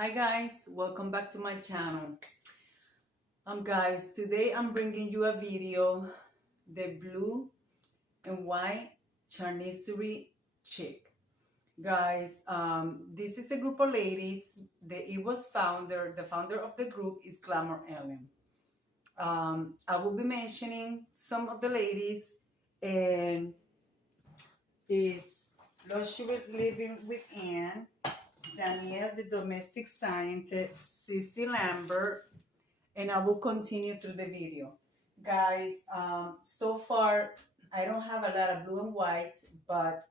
Hi guys, welcome back to my channel. Guys, today I'm bringing you a video, the blue and white Chinoiserie chick. Guys, this is a group of ladies. The founder of the group is Glamour Ellen. I will be mentioning some of the ladies, and is Luxury Living with Anne, Danielle, the domestic scientist, Sissy Lambert, and I will continue through the video. Guys, so far, I don't have a lot of blue and whites, but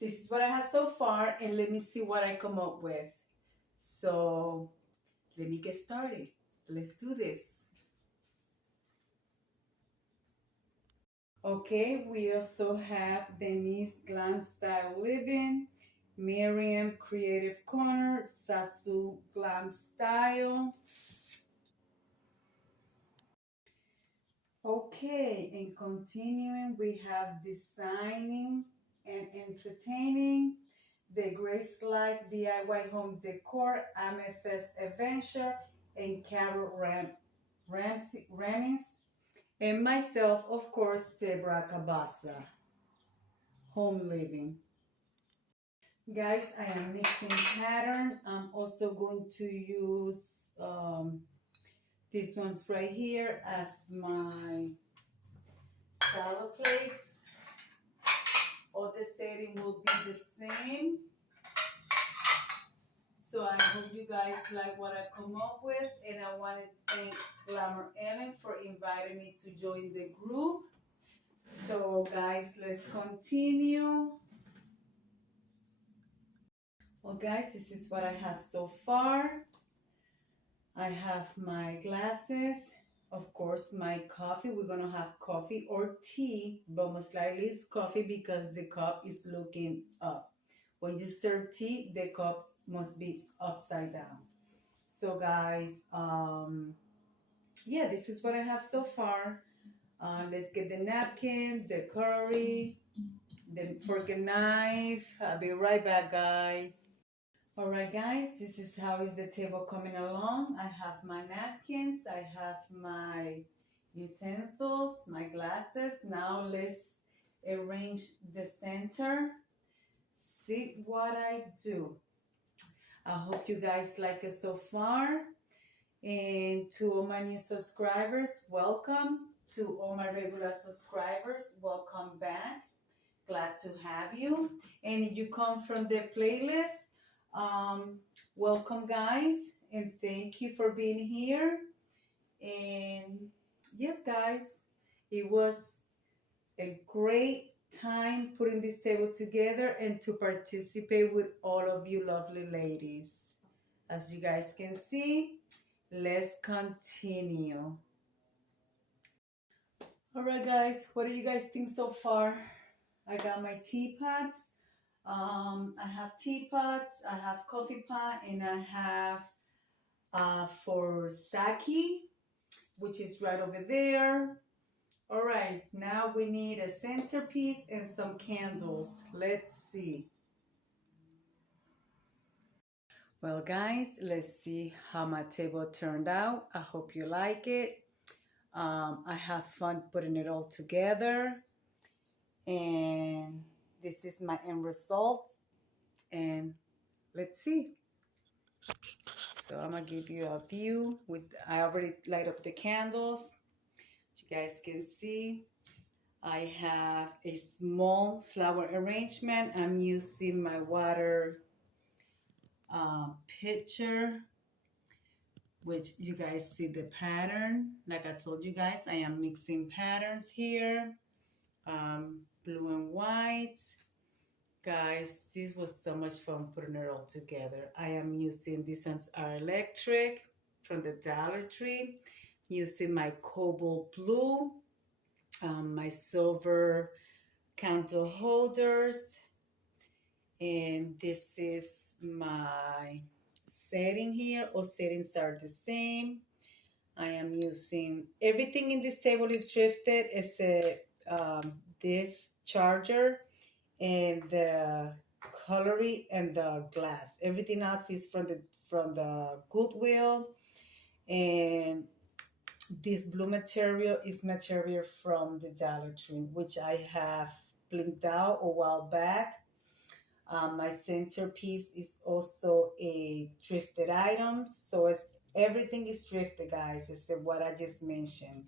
this is what I have so far, and let me see what I come up with. So, let me get started. Let's do this. Okay, we also have Denise Glam Style Living, MMIRIM Creative Corner, SASSUL Glam Style. Okay, and continuing, we have Designing and Entertaining, The Grace Life DIY Home Decor, Amethyst Adventure, and Carol Ramins, and myself, of course, Deborah Cabasa, Home Living. Guys, I am mixing pattern. I'm also going to use these ones right here as my salad plates. All the setting will be the same. So I hope you guys like what I come up with, and I want to thank Glamour Ellen for inviting me to join the group. So guys, let's continue. Well guys, this is what I have so far. I have my glasses, of course my coffee. We're gonna have coffee or tea, but most likely it's coffee because the cup is looking up. When you serve tea, the cup must be upside down. So guys, yeah, this is what I have so far. Let's get the napkin, the curry, the fork and knife. I'll be right back, guys. All right, guys, this is how is the table coming along. I have my napkins, I have my utensils, my glasses. Now let's arrange the center. See what I do. I hope you guys like it so far. And to all my new subscribers, welcome. To all my regular subscribers, welcome back. Glad to have you. And if you come from the playlist, welcome guys, and thank you for being here. And yes guys, it was a great time putting this table together and to participate with all of you lovely ladies. As you guys can see, let's continue. All right guys, what do you guys think so far? I got my teapots. I have teapots, I have coffee pot, and I have for sake, which is right over there. All right, now we need a centerpiece and some candles. Let's see. Well guys, let's see how my table turned out. I hope you like it. I have fun putting it all together, and this is my end result. And let's see. So I'm gonna give you a view with, I already light up the candles. As you guys can see, I have a small flower arrangement. I'm using my water pitcher, which you guys see the pattern. Like I told you guys, I am mixing patterns here. Blue and white. Guys, this was so much fun putting it all together. I am using, these ones are electric from the Dollar Tree. Using my cobalt blue, my silver candle holders, and this is my setting here. All settings are the same. I am using, everything in this table is drifted except this charger and the coloring and the glass. Everything else is from the Goodwill. And this blue material is material from the Dollar Tree, which I have blinked out a while back. My centerpiece is also a thrifted item. So it's everything is thrifted, guys, except what I just mentioned.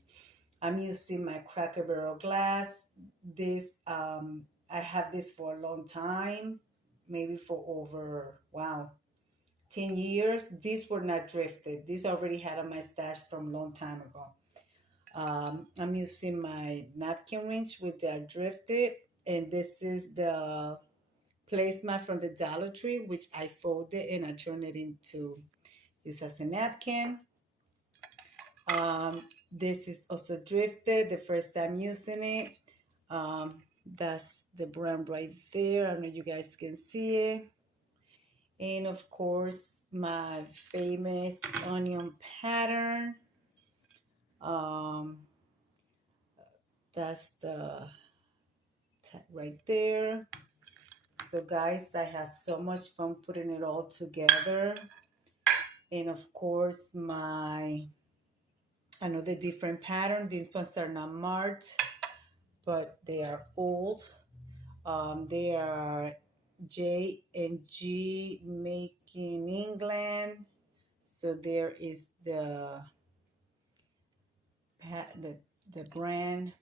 I'm using my Cracker Barrel glass. This I have this for a long time, maybe for over, wow, 10 years. These were not thrifted. These already had on my stash from a long time ago. I'm using my napkin rinse with the drifted, and this is the placemat from the Dollar Tree, which I folded and I turned it into use as a napkin. This is also drifted, the first time using it. That's the brand right there. I don't know you guys can see it. And of course, my famous onion pattern. Um, that's the right there. So guys, I had so much fun putting it all together. And of course, my another different pattern. These ones are not marked, but they are old. They are J and G make in England. So there is the the brand.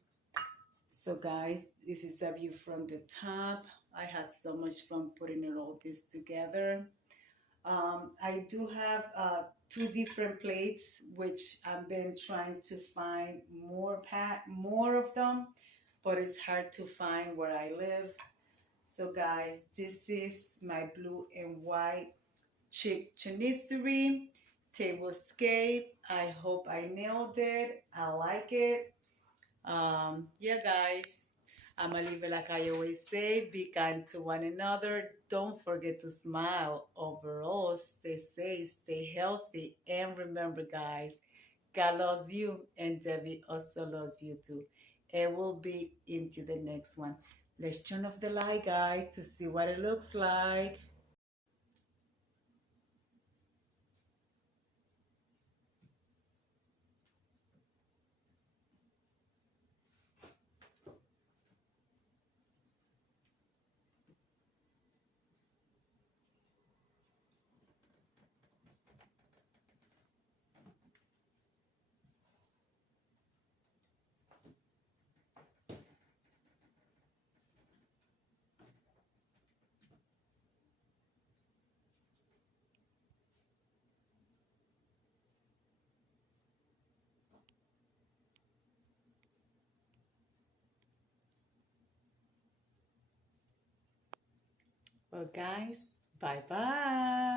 So guys, this is a view from the top. I had so much fun putting it all this together. I do have two different plates, which I've been trying to find more of them, but it's hard to find where I live. So guys, this is my blue and white chick chinoiserie tablescape. I hope I nailed it. I like it. Yeah, guys, I'm gonna leave it like I always say, be kind to one another. Don't forget to smile. Overall, stay safe, stay healthy, and remember, guys, God loves you, and Debbie also loves you too. And we'll be into the next one. Let's turn off the light, guys, to see what it looks like. Well, guys, bye bye.